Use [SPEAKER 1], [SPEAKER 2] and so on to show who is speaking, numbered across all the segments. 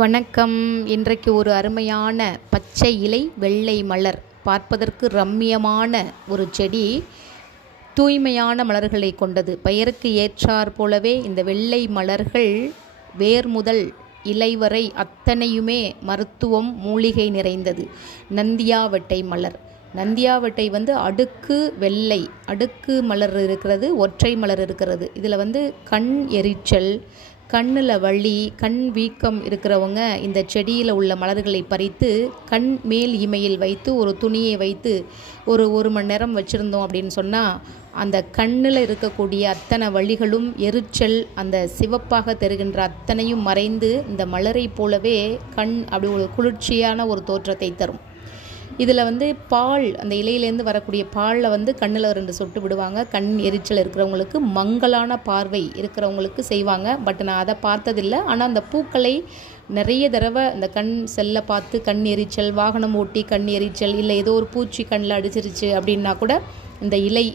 [SPEAKER 1] வணக்கம். இன்றைக்கு ஒரு அருமையான பச்சை இலை வெள்ளை மலர். பார்ப்பதற்கு ரம்மியமான ஒரு செடி தூய்மையான மலர்களை கொண்டது. பெயருக்கு ஏற்றாற் போலவே இந்த வெள்ளை மலர்கள் வேர் முதல் இலை வரை அத்தனையுமே மருத்துவம் மூலிகை நிறைந்தது. நந்தியாவட்டை மலர். நந்தியாவட்டை வந்து அடுக்கு வெள்ளை அடுக்கு மலர் இருக்கிறது ஒற்றை மலர் இருக்கிறது. இதில் வந்து கண் எரிச்சல் கண்ணில் வலி கண் வீக்கம் இருக்கிறவங்க இந்த செடியில் உள்ள மலர்களை பறித்து கண் மேல் இமையில் வைத்து ஒரு துணியை வைத்து ஒரு ஒரு மணி நேரம் வச்சுருந்தோம் அப்படின்னு சொன்னால் அந்த கண்ணில் இருக்கக்கூடிய அத்தனை வழிகளும் எரிச்சல் அந்த சிவப்பாக தெரிகின்ற அத்தனையும் மறைந்து இந்த மலரை போலவே கண் அப்படி ஒரு குளிர்ச்சியான ஒரு தோற்றத்தை தரும். இதில் வந்து பால் அந்த இலையிலேருந்து வரக்கூடிய பாலில் வந்து கண்ணில் ரெண்டு சொட்டு விடுவாங்க. கண் எரிச்சல் இருக்கிறவங்களுக்கு மங்கலான பார்வை இருக்கிறவங்களுக்கு செய்வாங்க. பட் நான் அதை பார்த்ததில்லை. ஆனால் அந்த பூக்களை நிறைய தடவை அந்த கண் செல்ல பார்த்து கண் எரிச்சல் வாகனம் ஓட்டி கண் எரிச்சல் இல்லை ஏதோ ஒரு பூச்சி கண்ணில் அடிச்சிருச்சு அப்படின்னா கூட இந்த இலை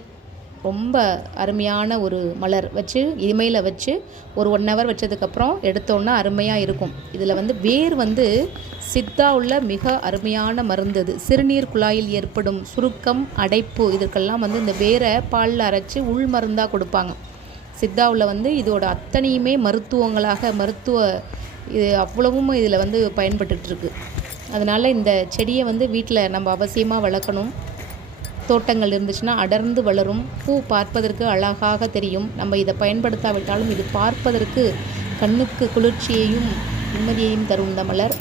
[SPEAKER 1] ரொம்ப அருமையான ஒரு மலர் வச்சு இமையில் வச்சு ஒரு ஒன் ஹவர் வச்சதுக்கப்புறம் எடுத்தோன்னா அருமையாக இருக்கும். இதில் வந்து வேர் வந்து சித்தா உள்ள மிக அருமையான மருந்து அது சிறுநீர் குழாயில் ஏற்படும் சுருக்கம் அடைப்பு இதற்கெல்லாம் வந்து இந்த வேரை பாலில் அரைச்சி உள் மருந்தாக கொடுப்பாங்க. சித்தாவில் வந்து இதோட அத்தனையுமே மருத்துவங்களாக மருத்துவ இது அவ்வளவும் இதில் வந்து பயன்பட்டுருக்கு அதனால் இந்த செடியை வந்து வீட்டில் நம்ம அவசியமாக வளர்க்கணும். தோட்டங்கள் இருந்துச்சுன்னா அடர்ந்து வளரும். பூ பார்ப்பதற்கு அழகாக தெரியும். நம்ம இதை பயன்படுத்தாவிட்டாலும் இது பார்ப்பதற்கு கண்ணுக்கு குளிர்ச்சியையும் நிம்மதியையும் தரும் இந்த மலர்.